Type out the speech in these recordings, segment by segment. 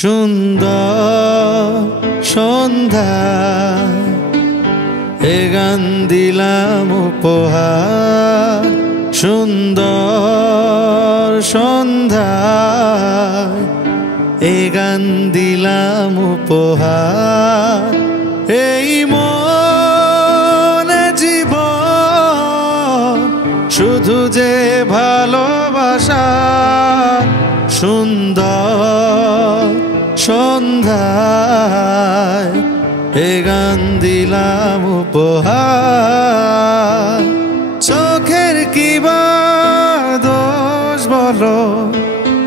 সুন্দর সন্ধ্যা এ গান দিলাম উপহার। সুন্দর সন্ধ্যা এ গান দিলাম উপহার। এই মনে জীবন শুধু যে ভালোবাসা। সুন্দর সন্ধ্যায় এ গান দিলাম উপহার। চোখের কি বা দোষ বলো,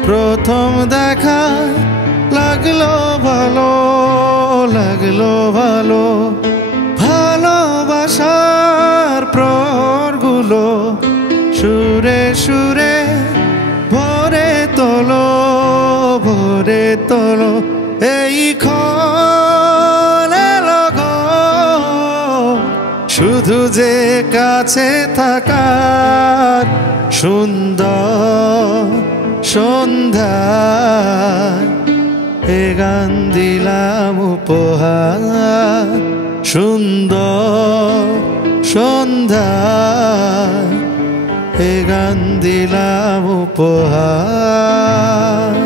প্রথম দেখায় লাগলো ভালো, লাগলো ভালো। ভালোবাসার প্রহরগুলো সুরে সুরে ভরে তোলো, ভরে তোলো। এই ক্ষণে লগো শুধু যে কাছে থাকার। সুন্দর সন্ধ্যায় এ গান দিলাম উপহার। সুন্দর সন্ধ্যায় এ গান দিলাম উপহার।